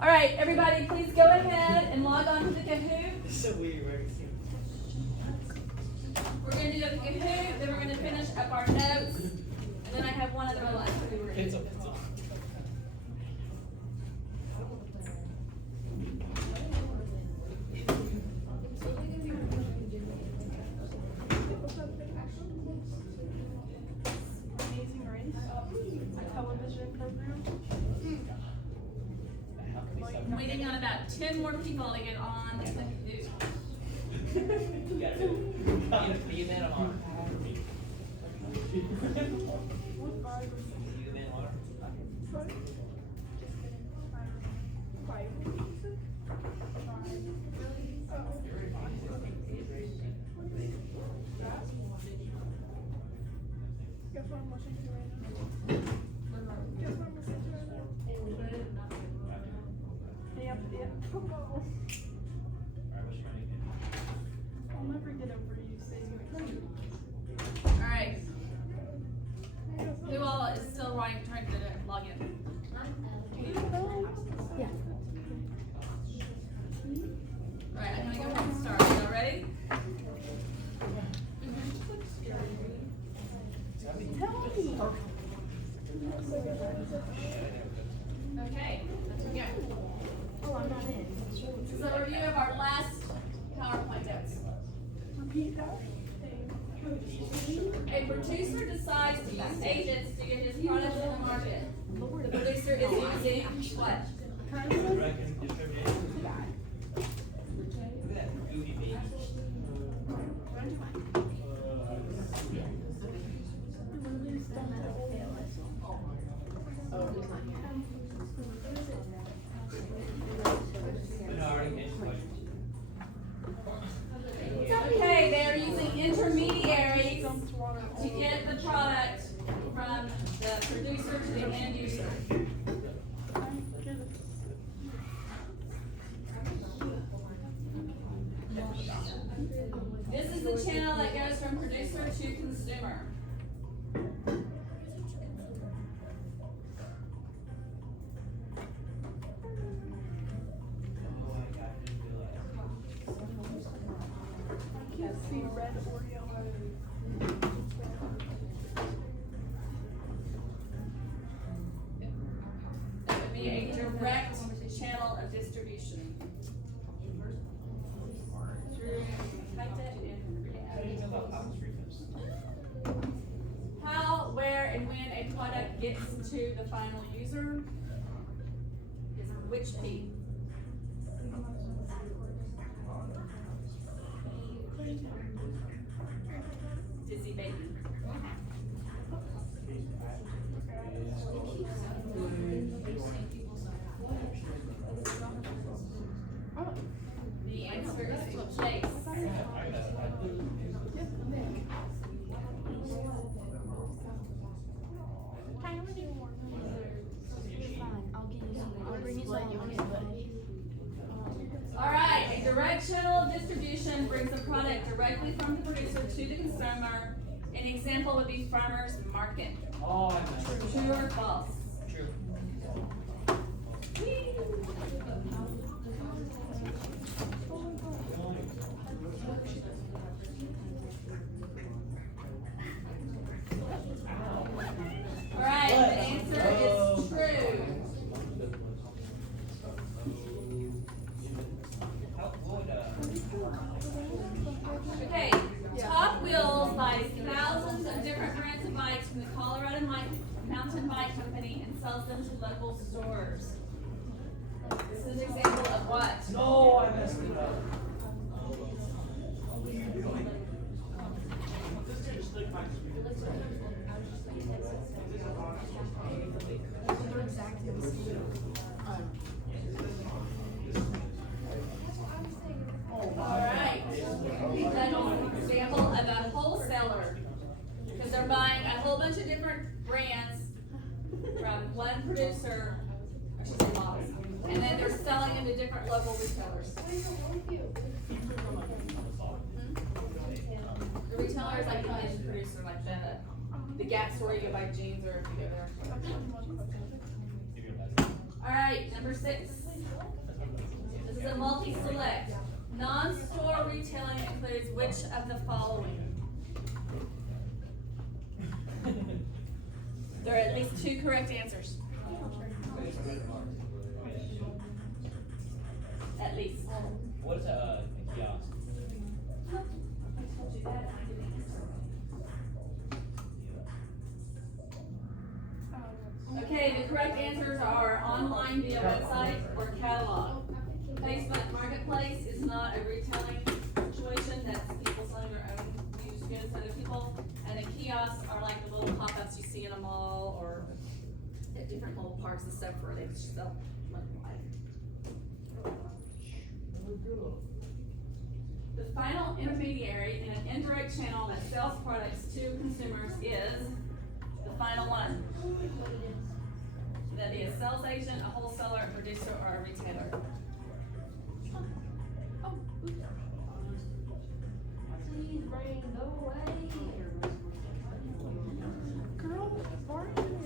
All right, everybody, please go ahead and log on to the Kahoot. So we were. We're going to do the Kahoot, then we're going to finish up our notes, and then I have one other line. It's up. It's up. I'm waiting on about 10 more people to get on the Kahoot. You man of honor. I'll never get over you saying All right. Who all is still trying to log in? Yeah. All right, I'm going to go ahead and start. Y'all ready? Okay, let's begin. Oh, I'm not in. This is a review of our last PowerPoint notes. Repeat that. A producer decides to use agents to get his product in the market. The producer is using what? Okay, they are using intermediaries to get the product from the producer to the end user. This is the channel that goes from producer to consumer. I can't see red or yellow. That would be a direct channel of distribution. Through how, where, and when a product gets to the final user is which P? Dizzy baby. The answer is place. All right, a direct channel of distribution brings the product directly from the producer to the consumer. An example would be farmers market. Oh, I know. True or false? True. All right, the answer is true. Okay, Top Wheels buys thousands of different brands of bikes from the Colorado Mountain Bike Company and sells them to local stores. This is an example of what? No, I messed it up. Alright, that's an example of a wholesaler, because they're buying a whole bunch of different brands from one producer, I should say models, and then they're selling them to different local retailers. The retailer is like the end producer, like the Gap store, you go buy jeans or if you go there. Alright, number 6. is a multi-select. Non-store retailing includes which of the following? There are at least 2 correct answers. At least. What is a kiosk? Okay, the correct answers are online via website or catalog. Facebook Marketplace is not a retailing situation, that's people selling their own used goods to other people. And the kiosks are like the little pop-ups you see in a mall or at different little parks and stuff where they sell like life. The final intermediary in an indirect channel that sells products to consumers is the final one. That be a sales agent, a wholesaler, a producer, or a retailer. Please brain, go away. Girl, why are you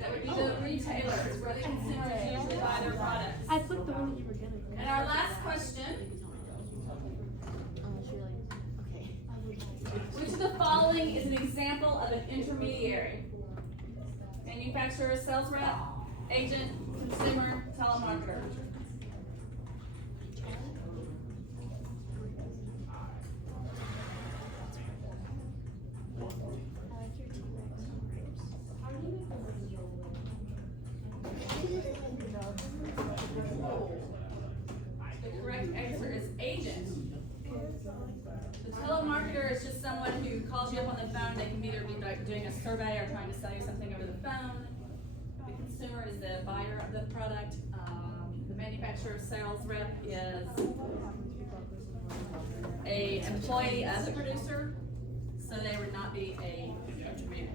That would be the retailers, where the consumers usually buy their products. I flipped the one that you were getting. And our last question, which of the following is an example of an intermediary? Manufacturer, sales rep, agent, consumer, telemarketer. The correct answer is agent. The telemarketer is just someone who calls you up on the phone. They can either be like doing a survey or trying to sell you something over the phone. The consumer is the buyer of the product. The manufacturer sales rep is a employee of the producer, so they would not be a intermediary.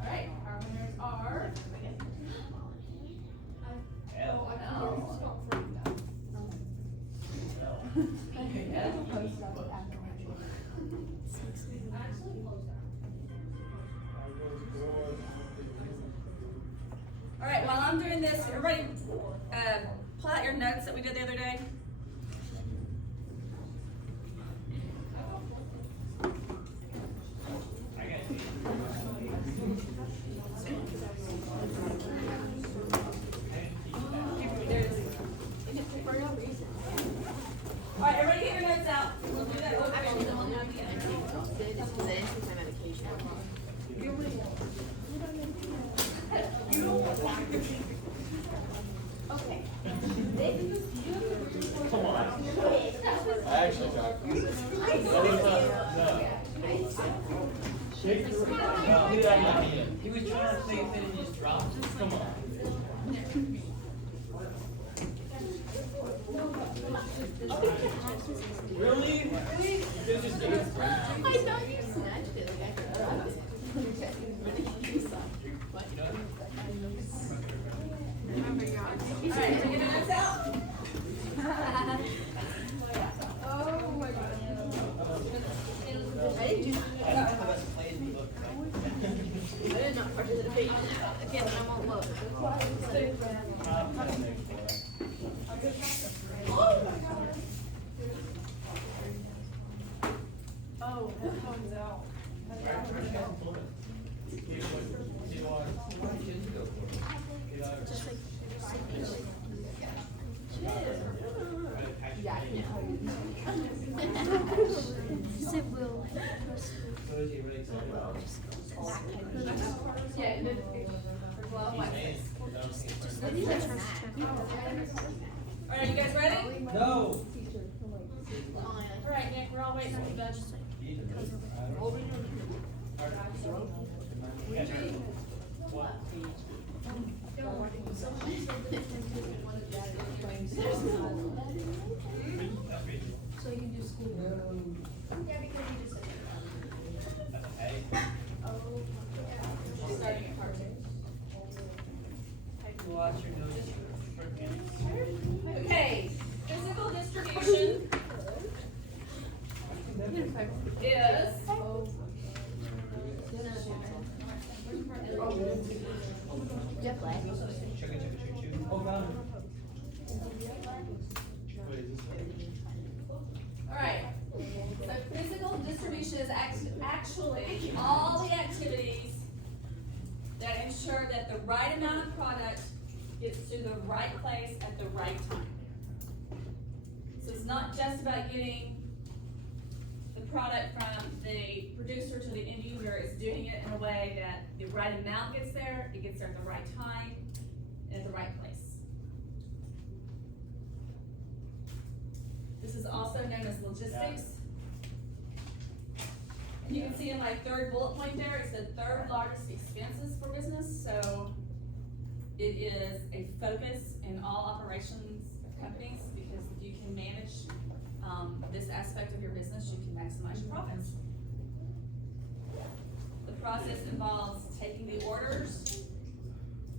All right, our winners are. All right, while I'm doing this, everybody plot your notes that we did the other day. All right, everybody get your notes out. We'll do that over Actually, the only one thing I think is good is because I didn't take my medication. Okay. Come on. I actually got it. He was trying to say it and he just dropped it. Come on. Really? You could just do it. I know you snatched it. Like I forgot it. What? All right, everybody get your notes out. Oh my god. I didn't do that. I have the best play in the book. I did not participate. Okay, then I won't look. Oh, headphones out. It will. Yeah, and then, well, what? All right, you guys ready? No. All right, Nick, we're all waiting on you, bud. So you can do school. Yeah, because you just. Starting at part 2. Watch your nose. Okay, physical distribution is. Jeff Black. Sugar, sugar, sugar. make sure that the right amount of product gets to the right place at the right time. So it's not just about getting the product from the producer to the end user, it's doing it in a way that the right amount gets there, it gets there at the right time, and at the right place. This is also known as logistics. And you can see in my third bullet point there, it's the third largest expenses for business, so it is a focus in all operations of companies, because if you can manage this aspect of your business, you can maximize your profits. The process involves taking the orders,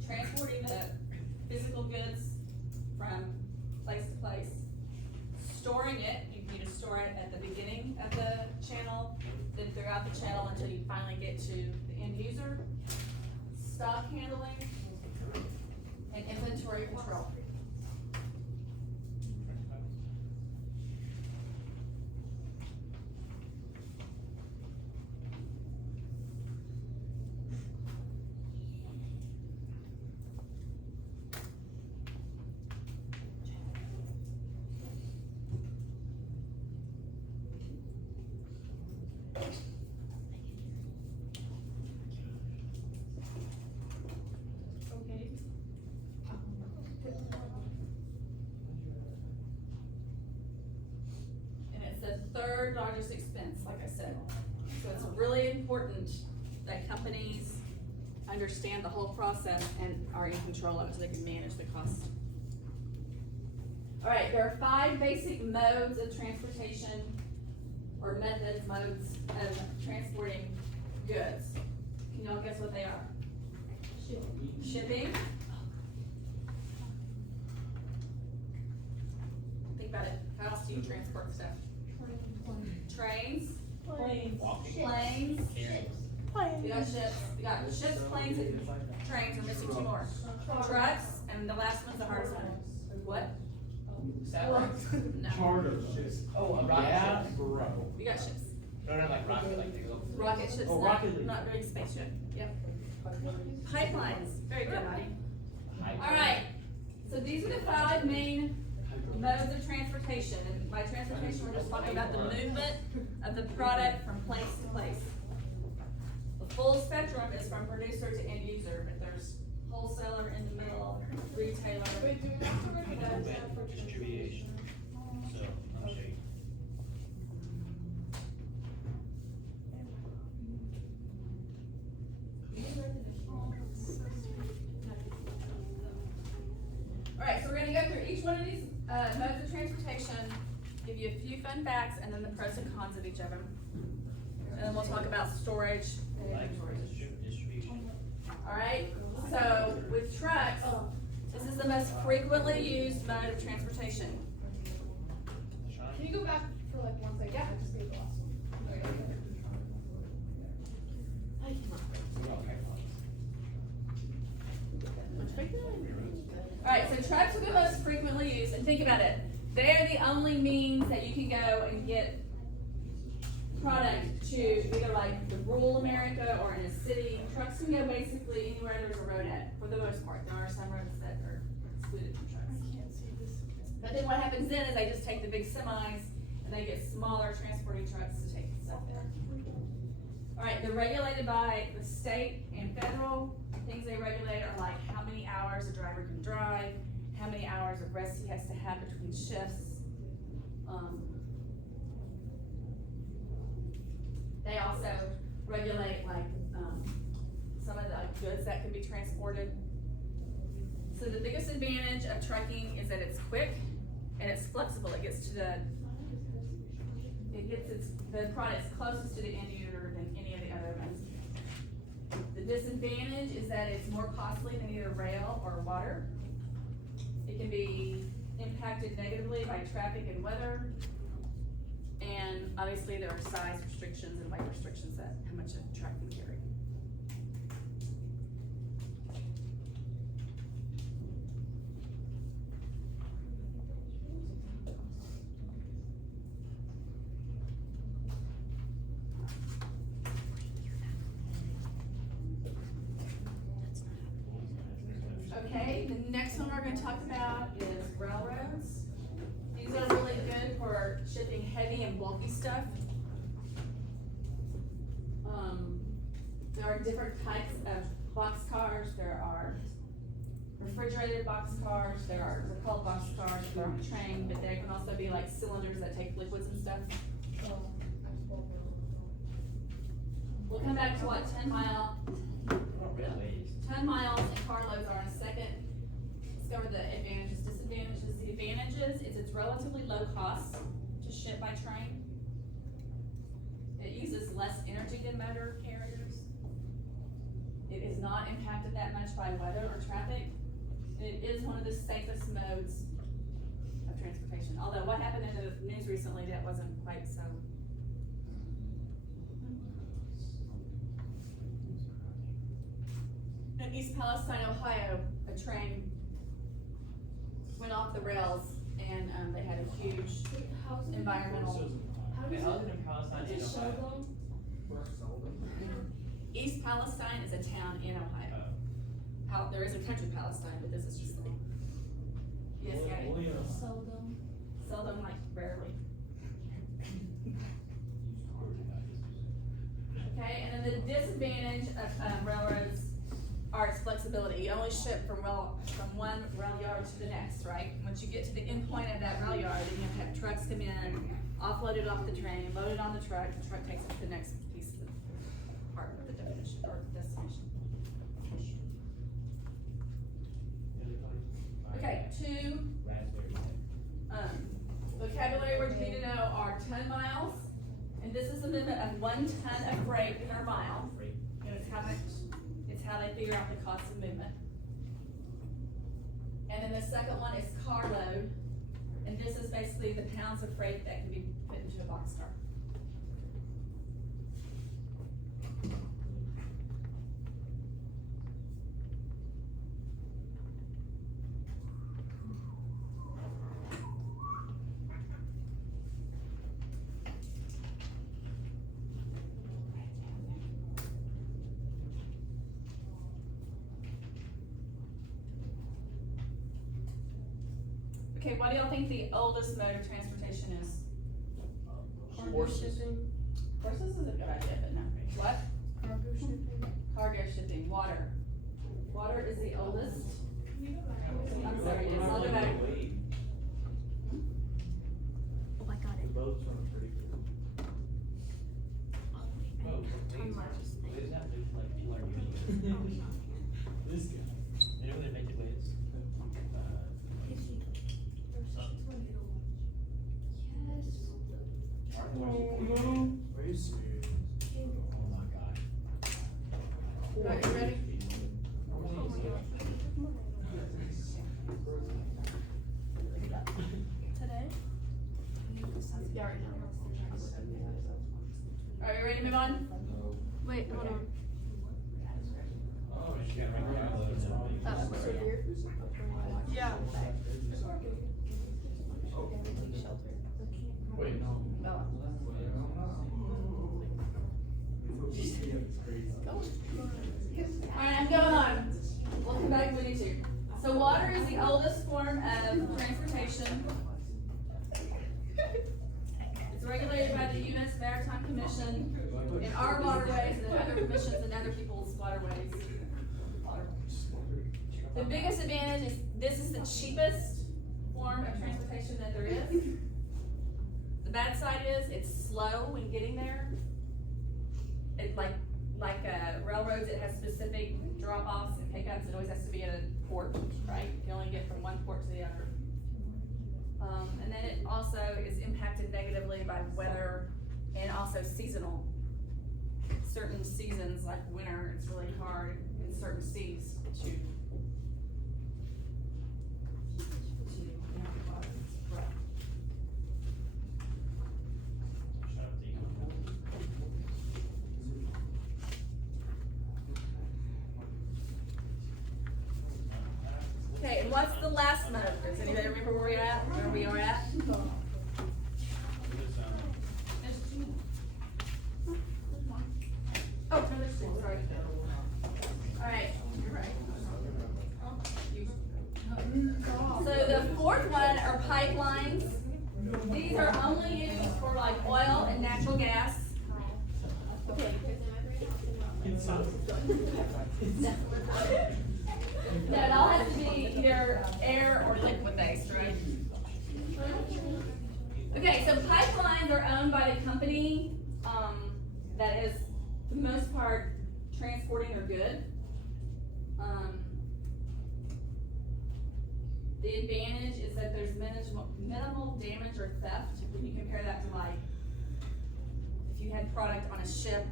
transporting the physical goods from place to place, storing it. You need to store it at the beginning of the channel, then throughout the channel until you finally get to the end user, stock handling, and inventory control. Okay. And it's the third largest expense, like I said. So it's really important that companies understand the whole process and are in control of it so they can manage the cost. All right, there are 5 basic modes of transportation, or modes of transporting goods. Can y'all guess what they are? Shipping. Think about it. How else do you transport stuff? Trains. Planes. Planes. We got ships. We got ships, planes, and trains. We're missing 2 more. Trucks, and the last one's the hardest one. What? Satellites? No. Charter. Oh, a rocket Yeah, ship. bro. We got ships. No, no, like rocket, like they go. Rocket ships. Oh, rocket league. Not really spaceship. Yep. Pipelines. Very good, Monty. High- All right. So these are the 5 main modes of transportation. And by transportation, we're just talking about the movement of the product from place to place. The full spectrum is from producer to end user, but there's wholesaler in the middle, retailer. Wait, do we have to write that down for Distribution. So, I'll show you. All right, so we're gonna go through each one of these modes of transportation, give you a few fun facts, and then the pros and cons of each of them. And then we'll talk about storage and Like, inventory. distribution. All right, so with trucks, this is the most frequently used mode of transportation. Can you go back for like 1 second? Yeah. I just need the last one. All right, so trucks are the most frequently used, and think about it. They are the only means that you can go and get product to either like the rural America or in a city. Trucks can go basically anywhere there's a road at, for the most part. There are some roads that are excluded from trucks. But then what happens then is they just take the big semis and they get smaller transporting trucks to take stuff there. All right, they're regulated by the state and federal. Things they regulate are like how many hours a driver can drive, how many hours of rest he has to have between shifts. They also regulate like some of the goods that can be transported. So the biggest advantage of trucking is that it's quick and it's flexible. It gets the products closest to the end user than any of the other ones. The disadvantage is that it's more costly than either rail or water. It can be impacted negatively by traffic and weather. And obviously there are size restrictions and weight restrictions that how much a truck can carry. Okay, the next one we're gonna talk about is railroads. These are really good for shipping heavy and bulky stuff. There are different types of boxcars. There are refrigerated boxcars. They're called boxcars. They're on a train, but they can also be like cylinders that take liquids and stuff. We'll come back to what 10 miles and carloads are in a second. Let's cover the advantages, disadvantages. The advantages is it's relatively low cost to ship by train. It uses less energy than motor carriers. It is not impacted that much by weather or traffic. It is one of the safest modes of transportation. Although what happened in the news recently, that wasn't quite so. In East Palestine, Ohio, a train went off the rails and they had a huge environmental. Hey, how's it in Palestine in Ohio? East Palestine is a town in Ohio. There is a country Palestine, but this is just like. Yes, Gabby? Seldom, like rarely. Okay, and then the disadvantage of railroads are its flexibility. You only ship from one rail yard to the next, right? Once you get to the end point of that rail yard, then you have to have trucks come in, offload it off the train, load it on the truck takes it to the next piece of the part of the definition or destination. Okay, two vocabulary words you need to know are 10 miles, and this is the limit of 1 ton of freight per mile. And it's how they figure out the cost of movement. And then the second one is carload, and this is basically the pounds of freight that can be put into a boxcar. Okay, what do y'all think the oldest mode of transportation is? Horses. Horses is a good idea, but no. What? Cargo shipping. Cargo shipping, water. Water is the oldest. I'm sorry, yes, I'll go back. Oh, I got it. Boats are pretty good. Waves have to like people are using it. This guy. You know they make it waves? Are you serious? Oh my god. Alright, you ready? Today? Yeah, right now. Are you ready to move on? Wait, hold on. Oh, she got right there. So here? Yeah. Wait, no. Bella. Alright, I'm going on. We'll come back when we need to. So water is the oldest form of transportation. It's regulated by the U.S. Maritime Commission in our waterways and other commissions and other people's waterways. The biggest advantage is this is the cheapest form of transportation that there is. The bad side is it's slow when getting there. It like railroads, it has specific drop-offs and pickups. It always has to be at a port, right? You can only get from one port to the other. And then it also is impacted negatively by weather and also seasonal. Certain seasons, like winter, it's really hard in certain seas to Okay, and what's the last mode? Does anybody remember where we are at? Oh, no, there's two, sorry. Alright, you're right. You pipelines. These are only used for like oil and natural gas. No, it all has to be either air or liquid based, right? Okay, so pipelines are owned by the company that is, for the most part, transporting their good. The advantage is that there's minimal damage or theft when you compare that to like if you had product on a ship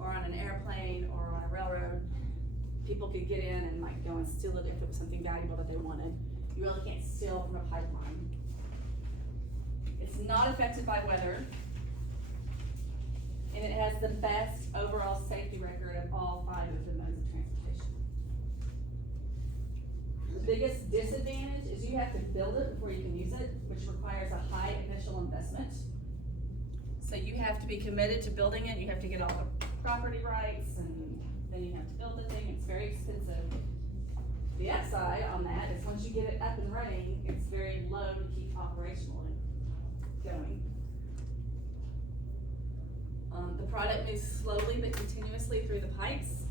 or on an airplane or on a railroad, people could get in and like go and steal it if it was something valuable that they wanted. You really can't steal from a pipeline. It's not affected by weather, and it has the best overall safety record of all 5 of the modes of transportation. The biggest disadvantage is you have to build it before you can use it, which requires a high initial investment. So you have to be committed to building it, you have to get all the property rights, and then you have to build the thing, it's very expensive. The upside on that is once you get it up and running, it's very low to keep operational and going. The product moves slowly but continuously through the pipes.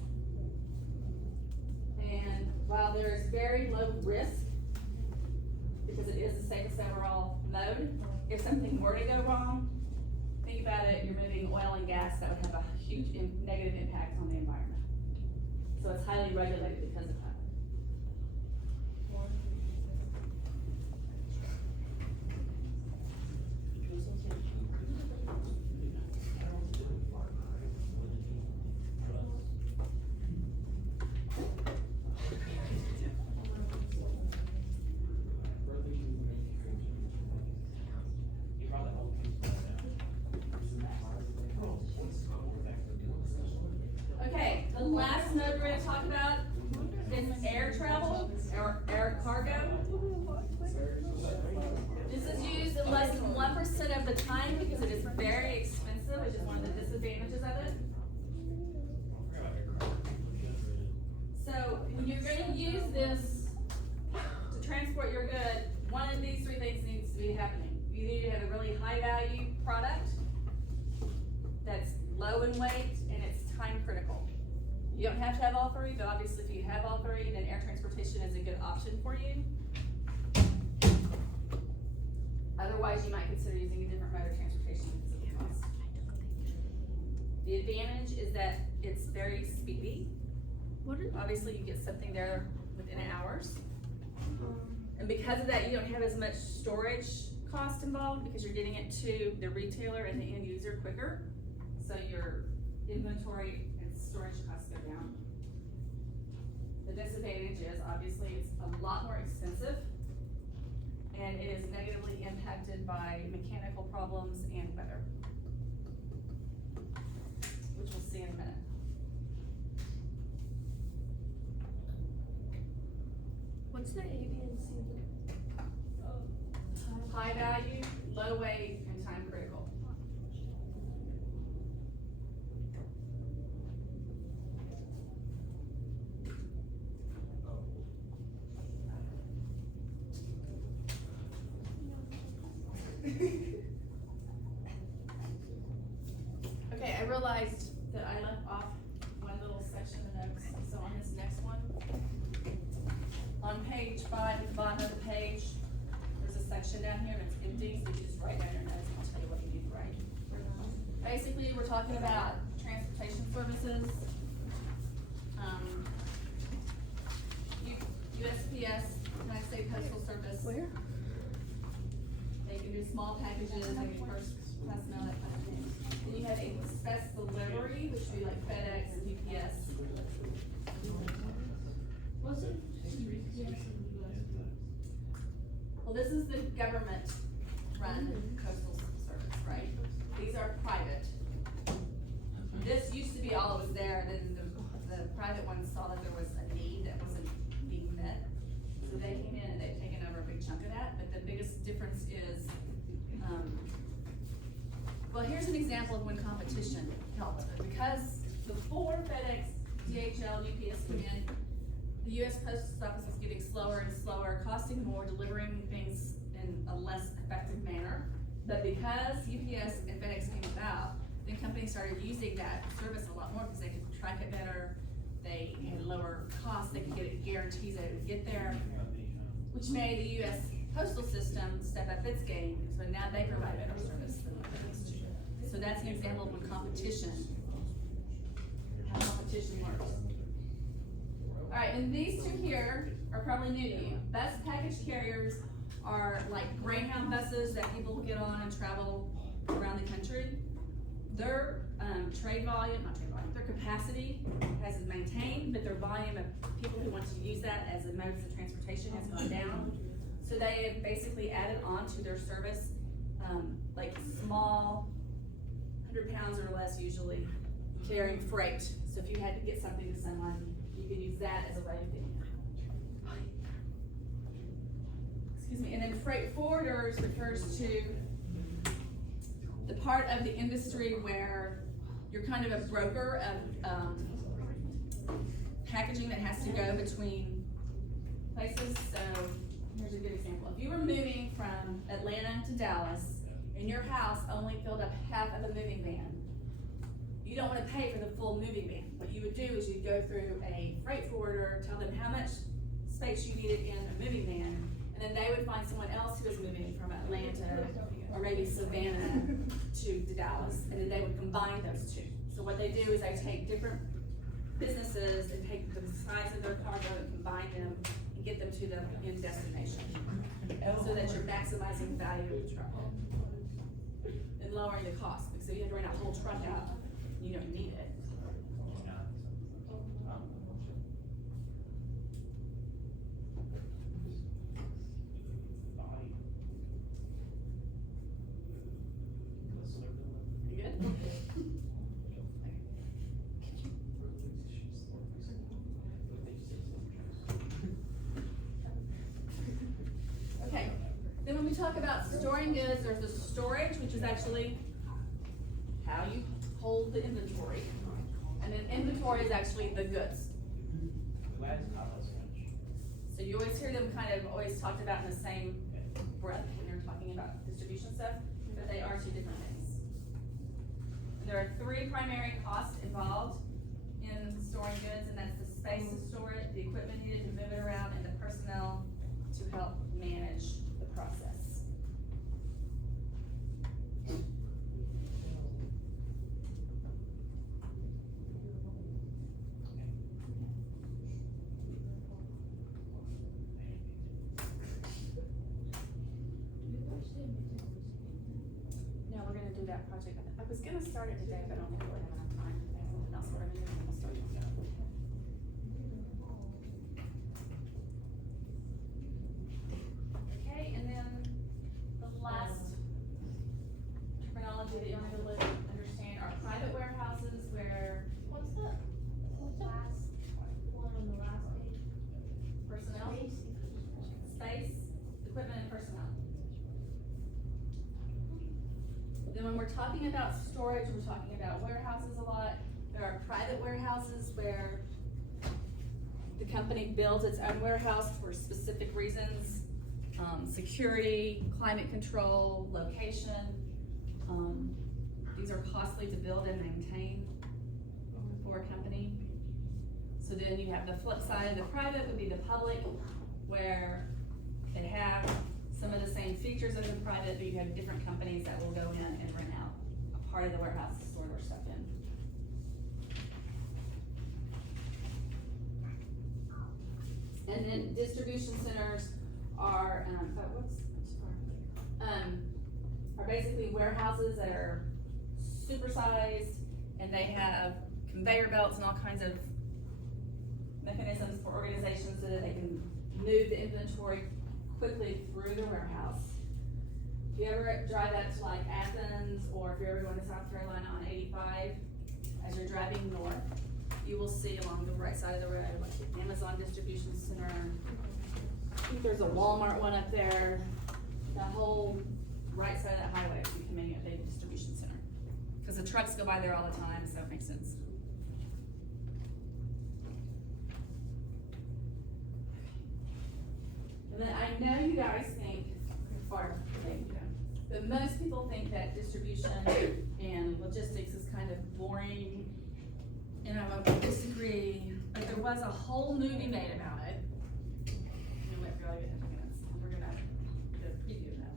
And while there is very low risk, because it is the safest overall mode, if something were to go wrong, think about it, you're moving oil and gas, that would have a huge negative impact on the environment. So it's highly regulated because of that. Okay, the last node we're going to talk about is air travel, or air cargo. This is used in less than 1% of the time because it is very expensive, which is one of the disadvantages of it. So when you're going to use this to transport your good, one of these 3 things needs to be happening. You need to have a really high value product that's low in weight and it's time critical. You don't have to have all 3, but obviously if you have all 3, then air transportation is a good option for you. Otherwise, you might consider using a different mode of transportation because of the cost. The advantage is that it's very speedy. Obviously, you get something there within hours. And because of that, you don't have as much storage cost involved because you're getting it to the retailer and the end user quicker. So your inventory and storage costs go down. The disadvantage is obviously it's a lot more expensive and it is negatively impacted by mechanical problems and weather, which we'll see in a minute. What's the A, B, and C? High value, low weight, and time critical. Okay, I realized that I left off one little section of notes, so on this next one, on page 5 at the bottom of the page, there's a section down here that's empty, so you just write down your notes and I'll tell you what you need to write. Basically, we're talking about transportation services. USPS, United States Postal Service. Where? They can do small packages, they can first class mail, that kind of thing. Then you have express delivery, which would be like FedEx and UPS. Was it? Well, this is the government run postal service, right? These are private. This used to be all that was there, and then the private ones saw that there was a need that wasn't being met. So they came in and they've taken over a big chunk of that, but the biggest difference is, well, here's an example of when competition helped. Because before FedEx, DHL, UPS came in, the US Post Office was getting slower and slower, costing more, delivering things in in a less effective manner. But because UPS and FedEx came about, then companies started using that service a lot more because they could track it better. They had lower costs, they could get guarantees that it would get there, which made the US postal system step up its game. So now they provide better service than what they used to. So that's an example of when competition, how competition works. All right, and these two here are probably new to you. Bus package carriers are like Greyhound buses that people get on and travel around the country. Their their capacity has maintained, but their volume of people who want to use that as a mode of transportation has gone down. So they have basically added on to their service, like small, 100 pounds or less usually, carrying freight. So if you had to get something to someone, you could use that as a way of getting it. Excuse me, and then freight forwarders refers to the part of the industry where you're kind of a broker of packaging that has to go between places. So here's a good example. If you were moving from Atlanta to Dallas and your house only filled up half of a moving van, you don't want to pay for the full moving van. What you would do is you'd go through a freight forwarder, tell them how much space you needed in a moving van, and then they would find someone else who was moving from Atlanta or maybe Savannah to Dallas, and then they would combine those two. So what they do is they take different businesses and take the size of their cargo and combine them and get them to the end destination. So that you're maximizing the value of the truck and lowering the cost, because if you have to rent a whole truck out, you don't need it. You good? Okay, then when we talk about storing goods, there's the storage, which is actually how you hold the inventory. And then inventory is actually the goods. So you always hear them kind of always talked about in the same breath when you're talking about distribution stuff, but they are two different things. And there are three primary costs involved in storing goods, and that's the space to store it, the equipment needed to move it around, and the personnel to help manage the process. No, we're gonna do that project. I was gonna start it today, but I don't think we'll have enough time. I have something else we're gonna do, and we'll start it. Okay, and then the last terminology that you'll need to understand are private warehouses where What's the last one on the last page? personnel, space, equipment, and personnel. Then when we're talking about storage, we're talking about warehouses a lot. There are private warehouses where the company builds its own warehouse for specific reasons. Security, climate control, location. These are costly to build and maintain for a company. So then you have the flip side of the private would be the public, where they have some of the same features as the private, but you have different companies that will go in and rent out a part of the warehouse to store their stuff in. And then distribution centers are, are basically warehouses that are supersized, and they have conveyor belts and all kinds of mechanisms for organizations so that they can move the inventory quickly through the warehouse. If you ever drive up to like Athens, or if you're ever going to South Carolina on 85, as you're driving north, you will see along the right side of the road, like the Amazon distribution center. I think there's a Walmart one up there. The whole right side of that highway is becoming a big distribution center, because the trucks go by there all the time, so it makes sense. And then I know you guys think far thing. But most people think that distribution and logistics is kind of boring, and I would disagree, but there was a whole movie made about it. We went through like 10 minutes, and we're gonna do a preview of that.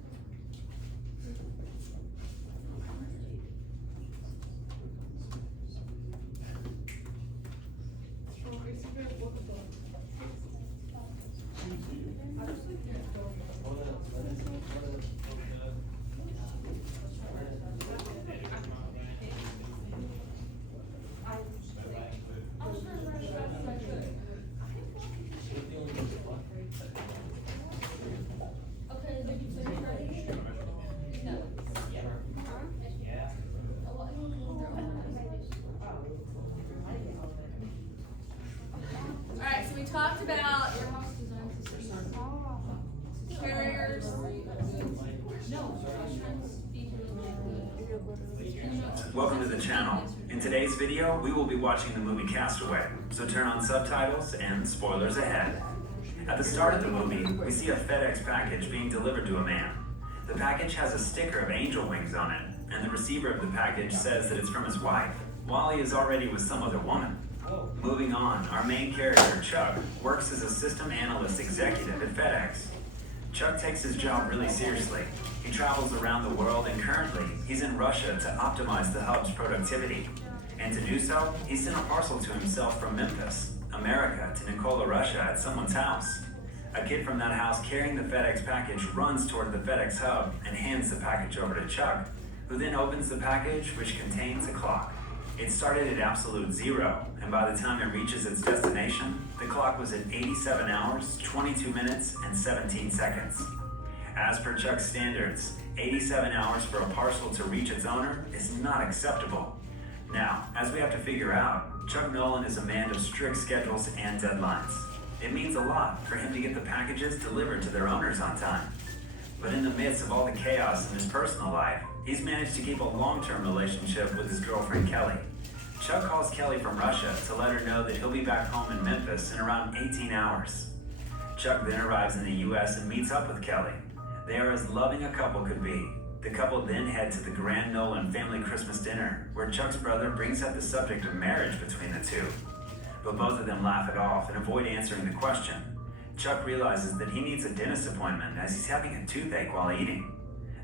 Okay, maybe you say no. Alright, so we talked about carriers. Welcome to the channel. In today's video, we will be watching the movie Castaway, so turn on subtitles and spoilers ahead. At the start of the movie, we see a FedEx package being delivered to a man. The package has a sticker of angel wings on it, and the receiver of the package says that it's from his wife, while he is already with some other woman. Moving on, our main character, Chuck, works as a system analyst executive at FedEx. Chuck takes his job really seriously. He travels around the world, and currently, he's in Russia to optimize the hub's productivity. And to do so, he sent a parcel to himself from Memphis, America, to Nikola, Russia at someone's house. A kid from that house carrying the FedEx package runs toward the FedEx hub and hands the package over to Chuck, who then opens the package, which contains a clock. It started at absolute zero, and by the time it reaches its destination, the clock was at 87 hours, 22 minutes, and 17 seconds. As per Chuck's standards, 87 hours for a parcel to reach its owner is not acceptable. Now, as we have to figure out, Chuck Nolan is a man of strict schedules and deadlines. It means a lot for him to get the packages delivered to their owners on time. But in the midst of all the chaos in his personal life, he's managed to keep a long-term relationship with his girlfriend Kelly. Chuck calls Kelly from Russia to let her know that he'll be back home in Memphis in around 18 hours. Chuck then arrives in the US and meets up with Kelly. They are as loving a couple could be. The couple then head to the Grand Nolan family Christmas dinner, where Chuck's brother brings up the subject of marriage between the two. But both of them laugh it off and avoid answering the question. Chuck realizes that he needs a dentist appointment as he's having a toothache while eating.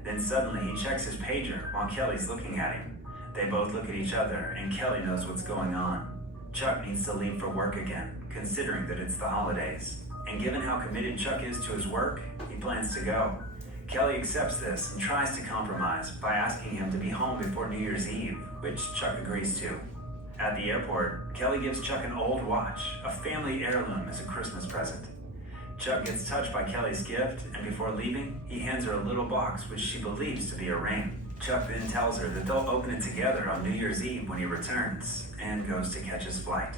Then suddenly he checks his pager while Kelly's looking at him. They both look at each other and Kelly knows what's going on. Chuck needs to leave for work again, considering that it's the holidays. And given how committed Chuck is to his work, he plans to go. Kelly accepts this and tries to compromise by asking him to be home before New Year's Eve, which Chuck agrees to. At the airport, Kelly gives Chuck an old watch, a family heirloom, as a Christmas present. Chuck gets touched by Kelly's gift, and before leaving, he hands her a little box which she believes to be a ring. Chuck then tells her that they'll open it together on New Year's Eve when he returns, and goes to catch his flight.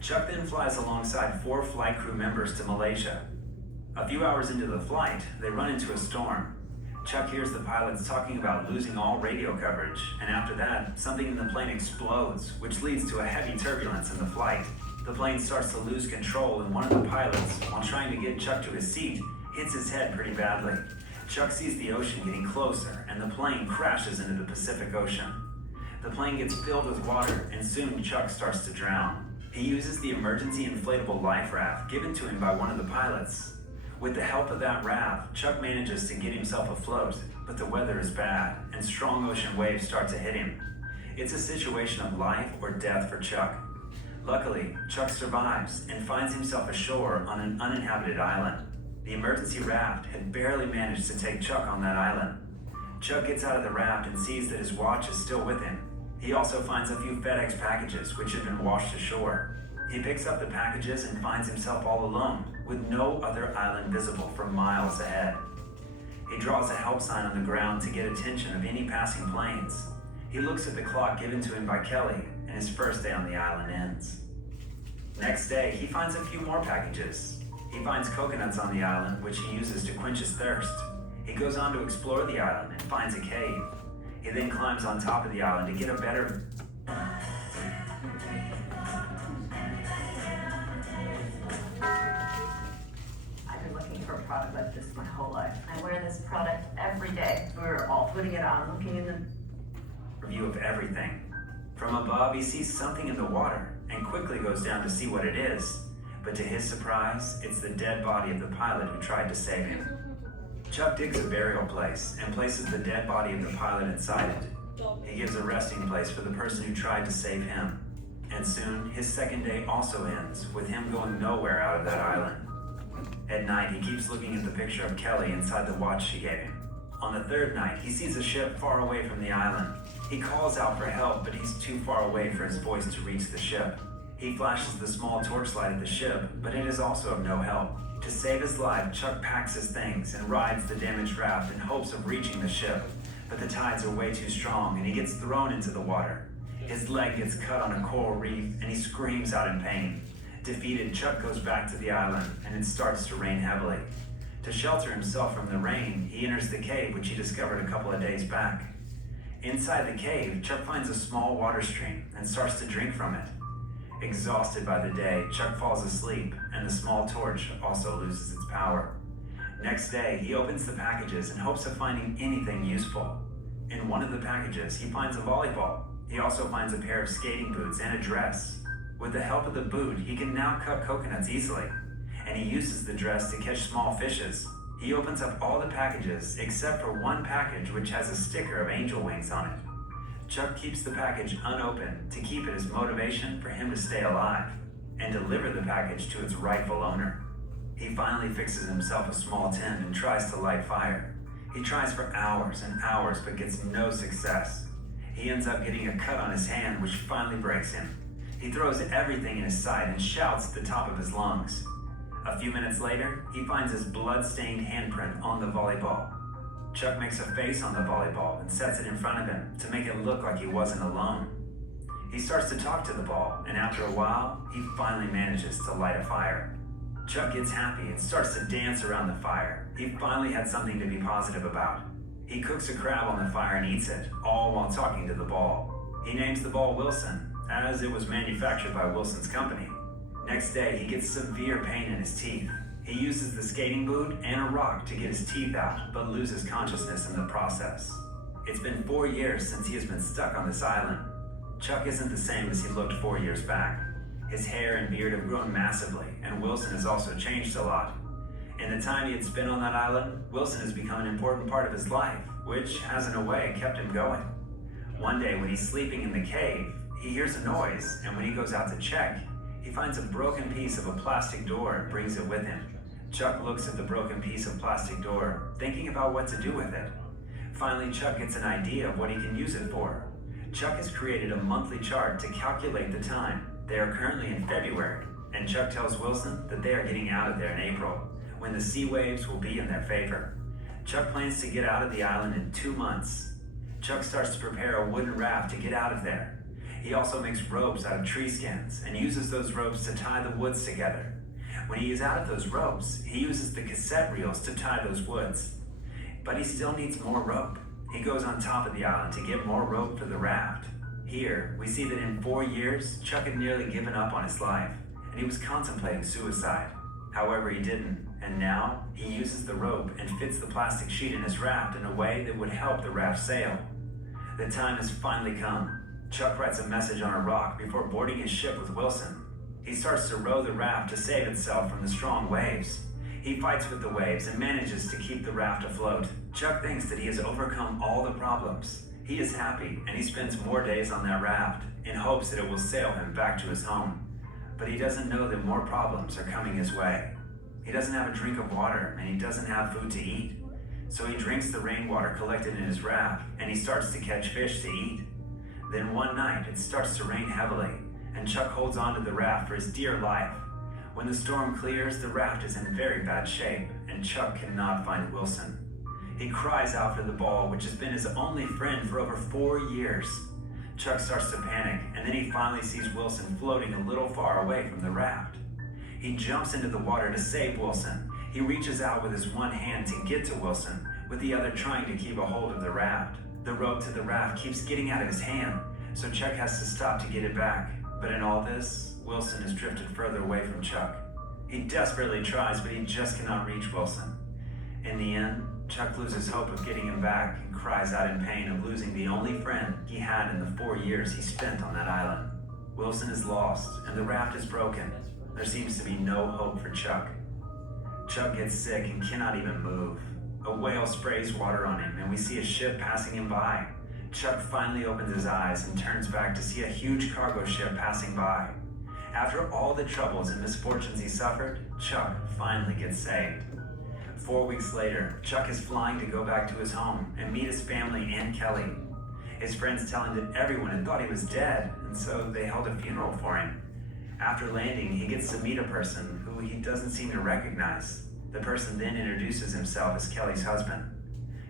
Chuck then flies alongside 4 flight crew members to Malaysia. A few hours into the flight, they run into a storm. Chuck hears the pilots talking about losing all radio coverage, and after that, something in the plane explodes, which leads to a heavy turbulence in the flight. The plane starts to lose control, and one of the pilots, while trying to get Chuck to his seat, hits his head pretty badly. Chuck sees the ocean getting closer, and the plane crashes into the Pacific Ocean. The plane gets filled with water, and soon Chuck starts to drown. He uses the emergency inflatable life raft given to him by one of the pilots. With the help of that raft, Chuck manages to get himself afloat, but the weather is bad, and strong ocean waves start to hit him. It's a situation of life or death for Chuck. Luckily, Chuck survives and finds himself ashore on an uninhabited island. The emergency raft had barely managed to take Chuck on that island. Chuck gets out of the raft and sees that his watch is still with him. He also finds a few FedEx packages which had been washed ashore. He picks up the packages and finds himself all alone, with no other island visible for miles ahead. He draws a help sign on the ground to get attention of any passing planes. He looks at the clock given to him by Kelly, and his first day on the island ends. Next day, he finds a few more packages. He finds coconuts on the island, which he uses to quench his thirst. He goes on to explore the island and finds a cave. He then climbs on top of the island to get a better... I've been looking for a product like this my whole life. I wear this product putting it on, looking in the View of everything. From above, he sees something in the water and quickly goes down to see what it is. But to his surprise, it's the dead body of the pilot who tried to save him. Chuck digs a burial place and places the dead body of the pilot inside it. He gives a resting place for the person who tried to save him. And soon, his second day also ends with him going nowhere out of that island. At night, he keeps looking at the picture of Kelly inside the watch she gave him. On the third night, he sees a ship far away from the island. He calls out for help, but he's too far away for his voice to reach the ship. He flashes the small torchlight at the ship, but it is also of no help. To save his life, Chuck packs his things and rides the damaged raft in hopes of reaching the ship. But the tides are way too strong and he gets thrown into the water. His leg gets cut on a coral reef and he screams out in pain. Defeated, Chuck goes back to the island and it starts to rain heavily. To shelter himself from the rain, he enters the cave which he discovered a couple of days back. Inside the cave, Chuck finds a small water stream and starts to drink from it. Exhausted by the day, Chuck falls asleep and the small torch also loses its power. Next day, he opens the packages in hopes of finding anything useful. In one of the packages, he finds a volleyball. He also finds a pair of skating boots and a dress. With the help of the boot, he can now cut coconuts easily, and he uses the dress to catch small fishes. He opens up all the packages except for one package which has a sticker of angel wings on it. Chuck keeps the package unopened to keep it as motivation for him to stay alive and deliver the package to its rightful owner. He finally fixes himself a small tent and tries to light fire. He tries for hours and hours but gets no success. He ends up getting a cut on his hand which finally breaks him. He throws everything in his sight and shouts at the top of his lungs. A few minutes later, he finds his blood-stained handprint on the volleyball. Chuck makes a face on the volleyball and sets it in front of him to make it look like he wasn't alone. He starts to talk to the ball, and after a while, he finally manages to light a fire. Chuck gets happy and starts to dance around the fire. He finally had something to be positive about. He cooks a crab on the fire and eats it, all while talking to the ball. He names the ball Wilson, as it was manufactured by Wilson's company. Next day, he gets severe pain in his teeth. He uses the skating boot and a rock to get his teeth out, but loses consciousness in the process. It's been 4 years since he has been stuck on this island. Chuck isn't the same as he looked 4 years back. His hair and beard have grown massively, and Wilson has also changed a lot. In the time he had spent on that island, Wilson has become an important part of his life, which has in a way kept him going. One day when he's sleeping in the cave, he hears a noise, and when he goes out to check, he finds a broken piece of a plastic door and brings it with him. Chuck looks at the broken piece of plastic door, thinking about what to do with it. Finally, Chuck gets an idea of what he can use it for. Chuck has created a monthly chart to calculate the time. They are currently in February, and Chuck tells Wilson that they are getting out of there in April, when the sea waves will be in their favor. Chuck plans to get out of the island in 2 months. Chuck starts to prepare a wooden raft to get out of there. He also makes ropes out of tree skins and uses those ropes to tie the woods together. When he is out of those ropes, he uses the cassette reels to tie those woods. But he still needs more rope. He goes on top of the island to get more rope for the raft. Here, we see that in 4 years, Chuck had nearly given up on his life, and he was contemplating suicide. However, he didn't, and now he uses the rope and fits the plastic sheet in his raft in a way that would help the raft sail. The time has finally come. Chuck writes a message on a rock before boarding his ship with Wilson. He starts to row the raft to save itself from the strong waves. He fights with the waves and manages to keep the raft afloat. Chuck thinks that he has overcome all the problems. He is happy, and he spends more days on that raft in hopes that it will sail him back to his home. But he doesn't know that more problems are coming his way. He doesn't have a drink of water, and he doesn't have food to eat. So he drinks the rainwater collected in his raft, and he starts to catch fish to eat. Then one night, it starts to rain heavily, and Chuck holds onto the raft for his dear life. When the storm clears, the raft is in very bad shape, and Chuck cannot find Wilson. He cries out for the ball, which has been his only friend for over 4 years. Chuck starts to panic, and then he finally sees Wilson floating a little far away from the raft. He jumps into the water to save Wilson. He reaches out with his one hand to get to Wilson, with the other trying to keep a hold of the raft. The rope to the raft keeps getting out of his hand, so Chuck has to stop to get it back. But in all this, Wilson has drifted further away from Chuck. He desperately tries, but he just cannot reach Wilson. In the end, Chuck loses hope of getting him back and cries out in pain of losing the only friend he had in the 4 years he spent on that island. Wilson is lost and the raft is broken. There seems to be no hope for Chuck. Chuck gets sick and cannot even move. A whale sprays water on him and we see a ship passing him by. Chuck finally opens his eyes and turns back to see a huge cargo ship passing by. After all the troubles and misfortunes he suffered, Chuck finally gets saved. 4 weeks later, Chuck is flying to go back to his home and meet his family and Kelly. His friends tell him that everyone had thought he was dead, and so they held a funeral for him. After landing, he gets to meet a person who he doesn't seem to recognize. The person then introduces himself as Kelly's husband.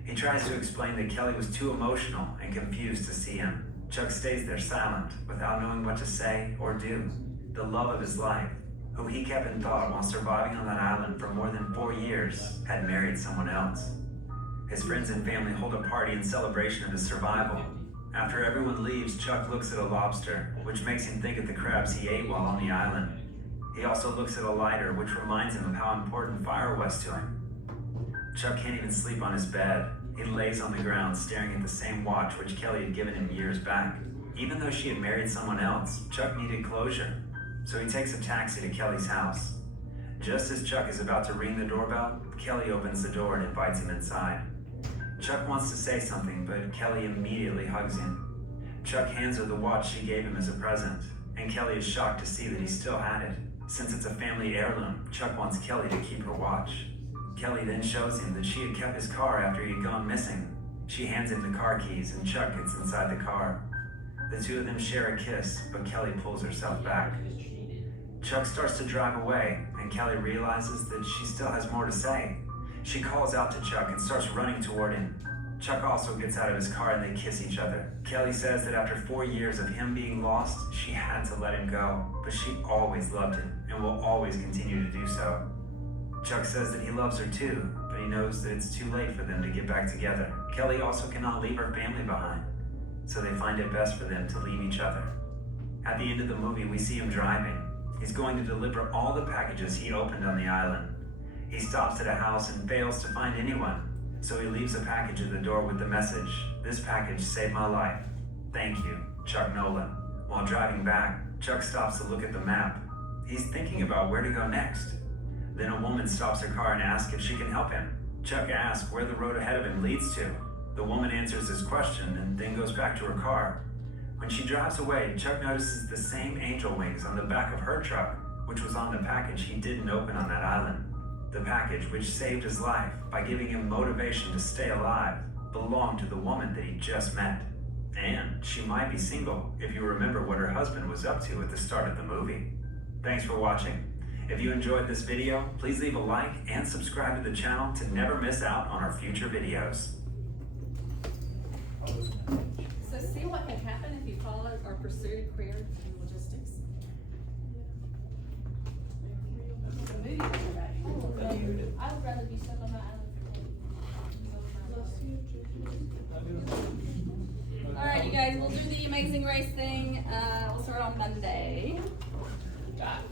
He tries to explain that Kelly was too emotional and confused to see him. Chuck stays there silent, without knowing what to say or do. The love of his life, who he kept in thought while surviving on that island for more than 4 years, had married someone else. His friends and family hold a party in celebration of his survival. After everyone leaves, Chuck looks at a lobster, which makes him think of the crabs he ate while on the island. He also looks at a lighter, which reminds him of how important fire was to him. Chuck can't even sleep on his bed. He lays on the ground, staring at the same watch which Kelly had given him years back. Even though she had married someone else, Chuck needed closure. So he takes a taxi to Kelly's house. Just as Chuck is about to ring the doorbell, Kelly opens the door and invites him inside. Chuck wants to say something, but Kelly immediately hugs him. Chuck hands her the watch she gave him as a present, and Kelly is shocked to see that he still had it. Since it's a family heirloom, Chuck wants Kelly to keep her watch. Kelly then shows him that she had kept his car after he had gone missing. She hands him the car keys and Chuck gets inside the car. The two of them share a kiss, but Kelly pulls herself back. Chuck starts to drive away, and Kelly realizes that she still has more to say. She calls out to Chuck and starts running toward him. Chuck also gets out of his car and they kiss each other. Kelly says that after 4 years of him being lost, she had to let him go, but she always loved him and will always continue to do so. Chuck says that he loves her too, but he knows that it's too late for them to get back together. Kelly also cannot leave her family behind, so they find it best for them to leave each other. At the end of the movie, we see him driving. He's going to deliver all the packages he opened on the island. He stops at a house and fails to find anyone, so he leaves a package at the door with the message, "This package saved my life. Thank you, Chuck Nolan." While driving back, Chuck stops to look at the map. He's thinking about where to go next. Then a woman stops her car and asks if she can help him. Chuck asks where the road ahead of him leads to. The woman answers his question and then goes back to her car. When she drives away, Chuck notices the same angel wings on the back of her truck, which was on the package he didn't open on that island. The package, which saved his life by giving him motivation to stay alive, belonged to the woman that he just met. And she might be single, if you remember what her husband was up to at the start of the movie. Thanks for watching. If you enjoyed this video, please leave a like and subscribe to the channel to never miss out on our future videos. So see what can happen if you follow or pursue a career in logistics? The movie was about you. I would rather be stuck on that island. Alright, you guys, we'll do the Amazing Race thing. We'll start on Monday. Got it.